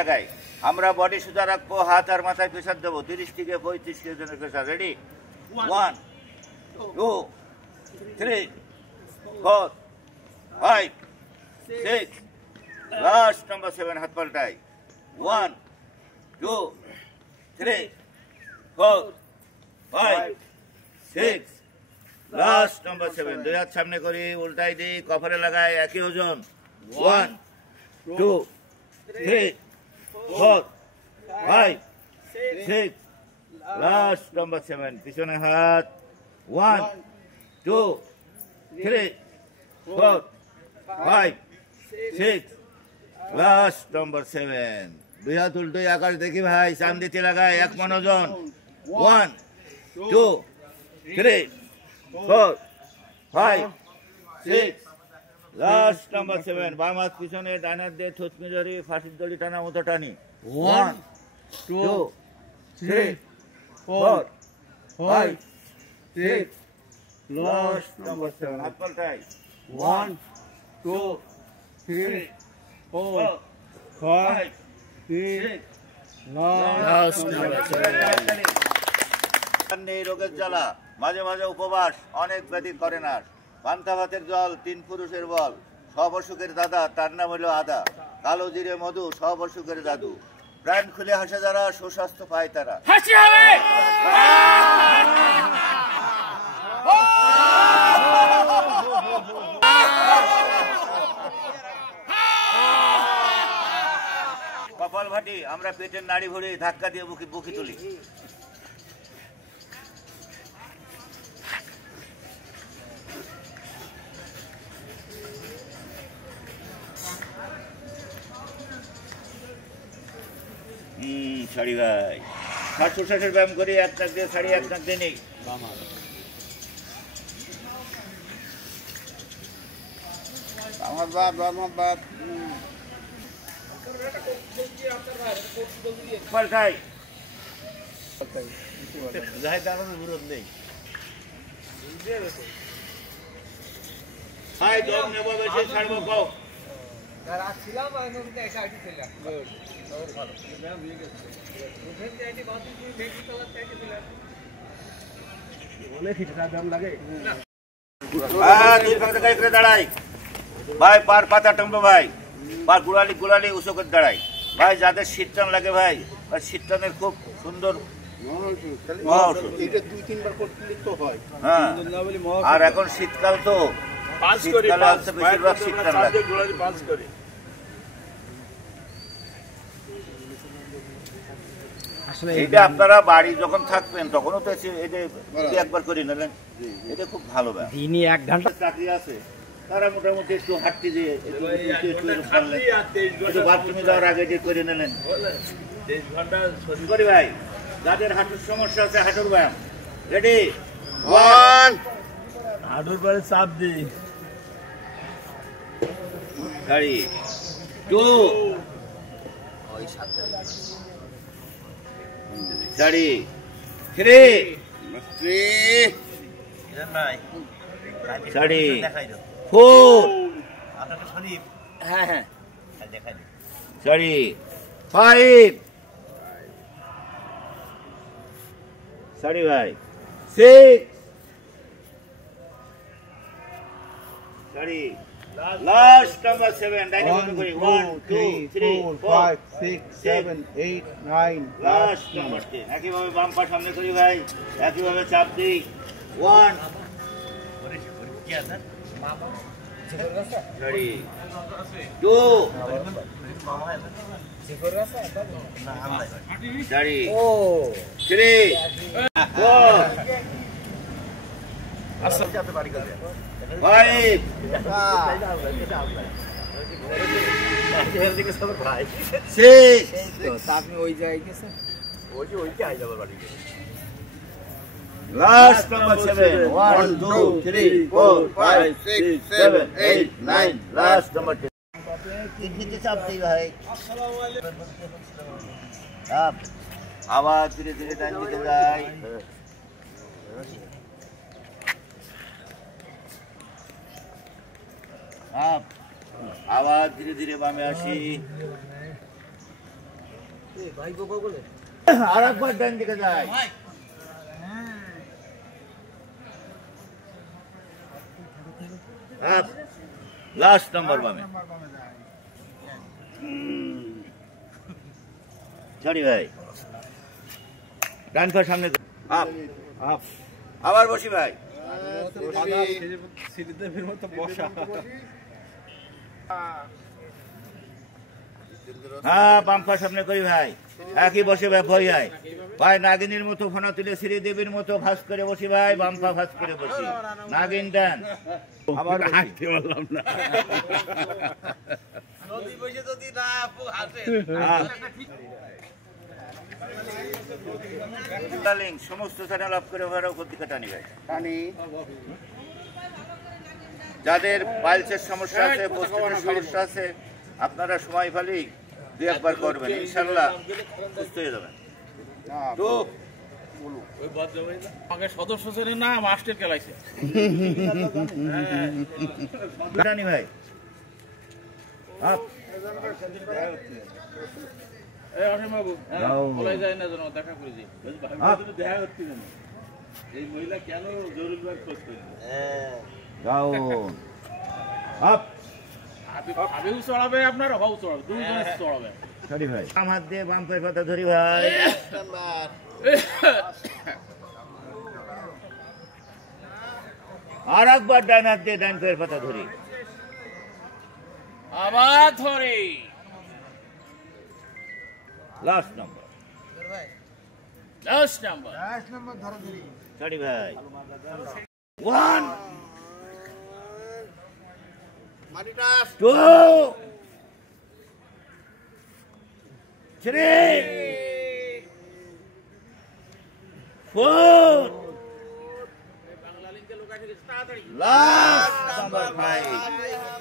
জায়গায় আমরা বডি সোজা রাখবো, হাত আর মাথায় প্রেসার দেবো 30 থেকে 35 কেজির প্রেসার। রেডি? 1 2 3 4 5 6 লাস্ট নাম্বার 7 হাত পাল্টাই 1 2 3 4 5 6 লাস্ট নাম্বার 7 দুই হাত সামনে করি, উল্টাই দিই, কপালে লাগাই, একই ওজন 1 2 3 4 5 6 লাস্ট নাম্বার 7 পিছনে হাত 1 2 3 4 5 6 লাস্ট নাম্বার 7 দুই হাত উল্টোই আকাশ দেখি ভাই, চান দিতে লাগাই, এক মন ওজন 1 2 3 4 5 6 লাস্ট নাম্বার 7 বাম হাত পিছনে, ডান হাত দিয়ে থুতনি ধরি, ফাঁসির দড়ি টানা মতো টানি 1 2 3 4 5 6 লাস্ট নাম্বার 7 হাত পাল্টাই 1 2 3 4 5 6 লাস্ট নাম্বার 7 নেই রোগের জ্বালা, মাঝে মাঝে উপবাস, অনেক ব্যাধি করে না। পান্তা ভাতের জল 3 পুরুষের বল, সব অসুখের দাদা, তার নাম হলো আদা। কালো জিরে মধু, সব অসুখের জাদু। প্রাণ খুলে হাসে যারা, সুস্বাস্থ্য পায় তারা। হাসি হবে। কপাল ভাটি, আমরা পেটের নাড়ি ভরে ধাক্কা দিয়ে বুকি তুলি। শাড়ি ভাই, শ্বাস প্রশ্বাসের ব্যায়াম করি, এক নাক দিয়ে শাড়ি, এক নাক দিয়ে নেই। পাল্টাই দম নেব বেশি, ছাড়বো কও। দাঁড়াই ভাই, পার পাতা টানবো ভাই, পার গুড়ালি গুড়ালি উঁচু করে দাঁড়াই ভাই। যাদের শীত টান লাগে ভাই, শীত টানের খুব সুন্দর। হ্যাঁ, আর এখন শীতকাল তো, শীতকালে হচ্ছে বেশিরভাগ শীত টান লাগে। এটা আপনারা বাড়ি যখন থাকবেন তখনও তো একবার করে নিলেন, এটা খুব ভালো ব্যাপার। 1 ঘন্টা চাকরি আছে, তারা মোটামুটি একটু হাঁটতে দিয়ে একটু বাথরুমে যাওয়ার আগে যে করে নিলেন। করি ভাই, যাদের হাঁটুর সমস্যা আছে হাঁটুর ব্যায়াম। রেডি? 1 হাঁটুর পরে চাপ দিই, 2 3 4 5 sorry ভাই 6 sorry last number 7 ডাইনি বন্ধ করি 1 2 3 4 5 6 7 8 9 last number 10 একইভাবে বাম পা সামনে করি ভাই, একইভাবে চাপ দিই 1 কি আছে মামা sorry 2 sorry 3 4 আসল যাতে বাড়ি করে ভাই Last number 7 1 2 3 4 5 6 7 8 9 last number 10 कितने चाप दी भाई आप आवाज धीरे धीरे टाइम दिखे जाए आप आवाज धीरे धीरे बामे आशी আর একবার ডান দিকে যায়। লাস্ট নাম্বার বামে ছাড়ি ভাই, ডান পা সামনে আপ আপ, আবার বসি ভাই। হ্যাঁ, বাম পা সামনে করি ভাই, একই বসে ভাই, ভয় হয় ভাই। নাগিনীর মতো ফোনা তুলে শ্রীদেবীর মতো ভাস করে বসি ভাই, বাম পা ভাস করে বসি, নাগিন ডান। আবার হাঁটতে পারলাম না। সমস্ত চ্যানেল অফ করে দিকে টানি ভাই, টানি। যাদের পাইলসের সমস্যা আছে, পোস্টের সমস্যা আছে, আপনারা সময় পেলেই দুই একবার করবেন, ইনশাল্লাহ সুস্থ হয়ে যাবেন। তো সদস্য ছিলেন না, মাস্টার খেলাইছে ভাই। দেখা করে এই মহিলা কেন জরুরি খোঁজ করি চড়াবে, আপনার হও চড়াবে, দুজনে চড়াবে। সরি ভাই, আমার দিয়ে বাম পায়ের পাতা ধরি ভাই। আর একবার ডান হাত দিয়ে ডান পায়ের পাতা ধরি, আবার ধরে। লাস্ট নাম্বার, লাস্ট নাম্বার ধরি। সরি ভাই, 1 2 3 4 লাস্ট নাম্বার 5।